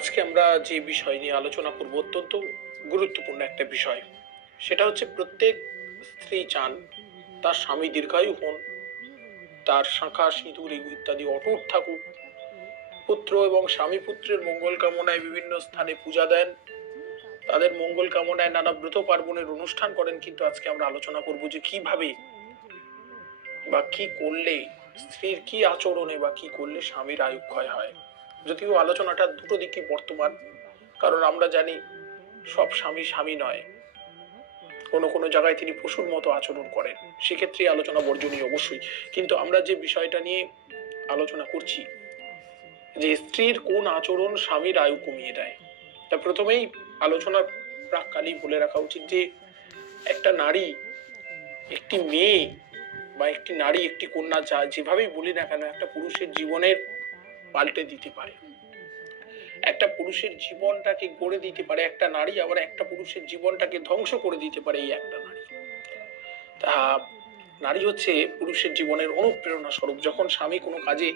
আজকে আমরা যে বিষয় নিয়ে আলোচনা করব অত্যন্ত গুরুত্বপূর্ণ একটা বিষয়। সেটা হচ্ছে প্রত্যেক স্ত্রী চান তার স্বামী দীর্ঘায়ু হন, তার শাঁখা সিঁদুর ইত্যাদি অটুট থাকুক। পুত্র এবং স্বামী পুত্রের মঙ্গল কামনায় বিভিন্ন স্থানে পূজা দেন, তাদের মঙ্গল কামনায় নানা ব্রত পার্বণের অনুষ্ঠান করেন। কিন্তু আজকে আমরা আলোচনা করব যে কিভাবে বা কি করলে স্ত্রীর কি আচরণে বা কি করলে স্বামীর আয়ুক্ষয় হয়। যদিও আলোচনাটা দুটো দিকই বর্তমান, কারণ আমরা জানি সব স্বামী স্বামী নয়, কোনো কোনো জায়গায় তিনি পশুর মতো আচরণ করেন, সেক্ষেত্রে আলোচনা বর্জনীয় অবশ্যই। কিন্তু আমরা যে বিষয়টা নিয়ে আলোচনা করছি যে স্ত্রীর কোন আচরণ স্বামীর আয়ু কমিয়ে দেয়, তা প্রথমেই আলোচনার প্রাককালেই বলে রাখা উচিত যে একটা নারী, একটি মেয়ে বা একটি নারী, একটি কন্যা, যা যেভাবেই বলি না কেন, একটা পুরুষের জীবনের পাল্টে দিতে পারে, একটা পুরুষের জীবনটাকে গড়ে দিতে পারে একটা নারী, আবার একটা পুরুষের জীবনটাকে ধ্বংস করে দিতে পারে এই একটা নারী। তা নারী হচ্ছে পুরুষের জীবনের অনুপ্রেরণা স্বরূপ। যখন স্বামী কোনো কাজে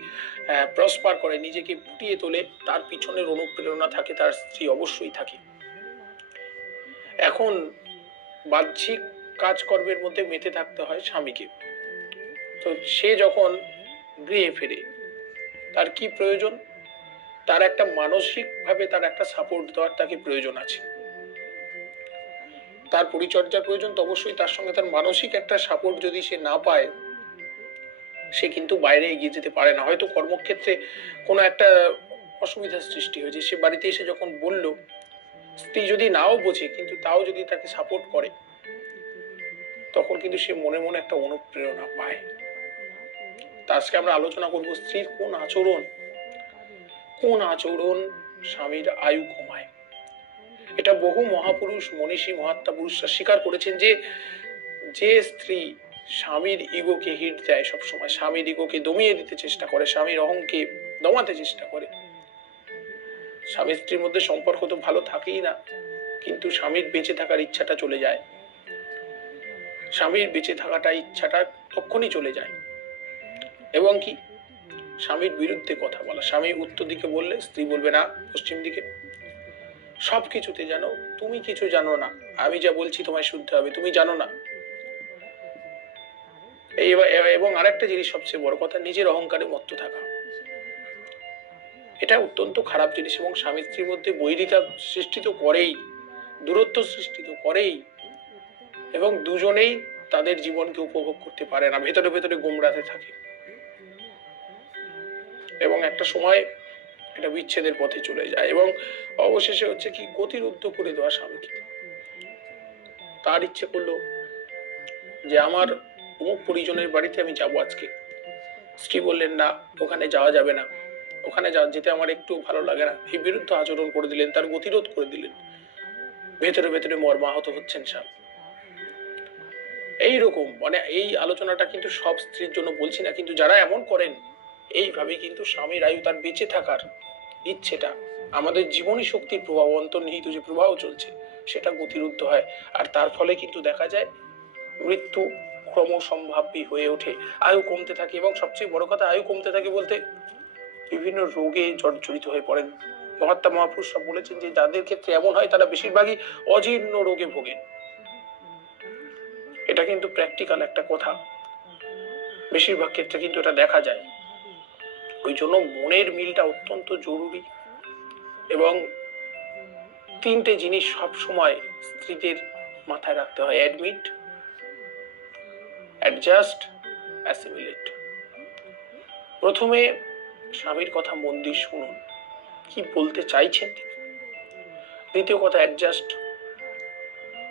প্রসপার করে, নিজেকে ফুটিয়ে তোলে, তার পিছনের অনুপ্রেরণা থাকে তার স্ত্রী অবশ্যই থাকে। এখন বাহ্যিক কাজকর্মের মধ্যে মেতে থাকতে হয় স্বামীকে। তো সে যখন গৃহে ফেরে, তার কি প্রয়োজন? তার একটা মানসিক ভাবে তার একটা সাপোর্ট দেওয়ার তাকে প্রয়োজন আছে, তার পরিচর্যার প্রয়োজন। তো অবশ্যই তার সঙ্গে তার মানসিক একটা সাপোর্ট যদি সে না পায়, সে কিন্তু বাইরে এগিয়ে যেতে পারে না। হয়তো কর্মক্ষেত্রে কোনো একটা অসুবিধার সৃষ্টি হয়েছে, সে বাড়িতে এসে যখন বলল, স্ত্রী যদি নাও বোঝে কিন্তু তাও যদি তাকে সাপোর্ট করে, তখন কিন্তু সে মনে মনে একটা অনুপ্রেরণা পায়। তা আজকে আমরা আলোচনা করব স্ত্রীর কোন আচরণ স্বামীর আয়ু কমায়। এটা বহু মহাপুরুষ, মনীষী, মহাত্মা পুরুষরা স্বীকার করেছেন যে যে স্ত্রী স্বামীর ইগোকে হিট দেয়, সবসময় স্বামীর ইগোকে দমিয়ে দিতে চেষ্টা করে, স্বামীর অহংকে দমাতে চেষ্টা করে, স্বামী স্ত্রীর মধ্যে সম্পর্ক তো ভালো থাকেই না, কিন্তু স্বামীর বেঁচে থাকার ইচ্ছাটা চলে যায়, স্বামীর বেঁচে থাকাটা ইচ্ছাটা তখনই চলে যায়। এবং কি, স্বামীর বিরুদ্ধে কথা বলা, স্বামী উত্তর দিকে বললে স্ত্রী বলবে না পশ্চিম দিকে। সবকিছুতে জানো তুমি কিছু জানো না, আমি যা বলছি তোমায় শুনতে হবে, তুমি জানো না। এবং আরেকটা জিনিস, সবচেয়ে বড় কথা, নিজের অহংকারে মত্ত থাকা। এটা অত্যন্ত খারাপ জিনিস এবং স্বামী স্ত্রীর মধ্যে বৈরিতা সৃষ্টি তো করেই, দূরত্ব সৃষ্টি তো করেই, এবং দুজনেই তাদের জীবনকে উপভোগ করতে পারে না, ভেতরে ভেতরে গোমড়াতে থাকে, এবং একটা সময় এটা বিচ্ছেদের পথে চলে যায়। এবং অবশেষে হচ্ছে কি, গতিরুদ্ধ করে দেওয়া স্বামীকে। তার ইচ্ছে করলো যে আমার অমুক পরিজনের বাড়িতে আমি যাবো আজকে, স্ত্রী বললেন না ওখানে যাওয়া যাবে না, ওখানে যেতে আমার একটু ভালো লাগে না, এই বিরুদ্ধ আচরণ করে দিলেন, তার গতিরোধ করে দিলেন, ভেতরে ভেতরে মর্মাহত হচ্ছেন স্বামী। এইরকম মানে এই আলোচনাটা কিন্তু সব স্ত্রীর জন্য বলছি না, কিন্তু যারা এমন করেন, এইভাবে কিন্তু স্বামীর আয়ু, তার বেঁচে থাকার ইচ্ছেটা, আমাদের জীবনী শক্তির প্রভাব, অন্তর্নিহিত যে প্রভাব চলছে, সেটা গতিরুদ্ধ হয়। আর তার ফলে কিন্তু দেখা যায় মৃত্যু ক্রমসম্ভাবী হয়ে ওঠে, আয়ু কমতে থাকে। এবং সবচেয়ে বড় কথা, আয়ু কমতে থাকে বলতে বিভিন্ন রোগে জর্জরিত হয়ে পড়েন। মহাত্মা মহাপুরুষরা বলেছেন যে যাদের ক্ষেত্রে এমন হয়, তারা বেশিরভাগই অজীর্ণ রোগে ভোগেন। এটা কিন্তু প্র্যাকটিক্যাল একটা কথা, বেশিরভাগ ক্ষেত্রে কিন্তু এটা দেখা যায়। ওই জন্য মনের মিলটা অত্যন্ত জরুরি। এবং তিনটে জিনিস সব সময় স্ত্রীদের মাথায় রাখতে হয়: অ্যাডমিট, অ্যাডজাস্ট, অ্যাসিমিলেট। প্রথমে স্বামীর কথা মন দিয়ে শুনুন, কি বলতে চাইছেন তিনি। দ্বিতীয় কথা অ্যাডজাস্ট,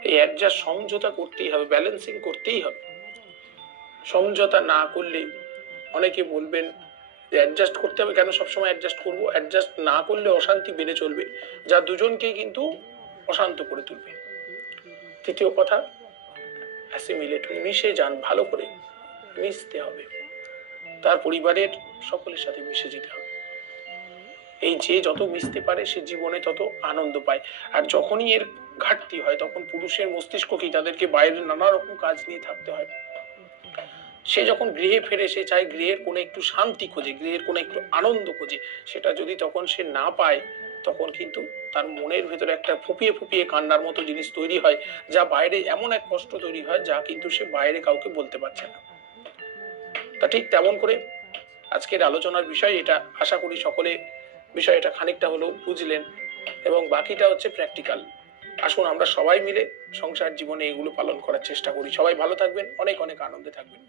এই অ্যাডজাস্ট, সমঝোতা করতেই হবে, ব্যালেন্সিং করতেই হবে। সমঝোতা না করলে, অনেকে বলবেন যে অ্যাডজাস্ট করতে হবে, কেন সবসময় অ্যাডজাস্ট করবো? অ্যাডজাস্ট না করলে অশান্তি বেড়ে চলবে, যা দুজনকেই কিন্তু অশান্ত করে তুলবে। তৃতীয় কথা অ্যাসিমিলেট, মিশে যান, ভালো করে মিশতে হবে, তার পরিবারের সকলের সাথে মিশে যেতে হবে। এই যে যত মিশতে পারে সে জীবনে তত আনন্দ পায়। আর যখনই এর ঘাটতি হয়, তখন পুরুষের মস্তিষ্ককেই তাদেরকে বাইরের নানা রকম কাজ নিয়ে থাকতে হয়। সে যখন গৃহে ফেরে, সে চায় গৃহের কোনো একটু শান্তি খোঁজে, গৃহের কোনো একটু আনন্দ খোঁজে। সেটা যদি তখন সে না পায়, তখন কিন্তু তার মনের ভেতরে একটা ফুপিয়ে ফুপিয়ে কান্নার মতো জিনিস তৈরি হয়, যা বাইরে এমন এক কষ্ট তৈরি হয় যা কিন্তু সে বাইরে কাউকে বলতে পারছে না। তা ঠিক তেমন করে আজকের আলোচনার বিষয় এটা, আশা করি সকলে বিষয়টা খানিকটা হলেও বুঝলেন, এবং বাকিটা হচ্ছে প্র্যাকটিক্যাল। আসুন আমরা সবাই মিলে সংসার জীবনে এগুলো পালন করার চেষ্টা করি। সবাই ভালো থাকবেন, অনেক অনেক আনন্দে থাকবেন।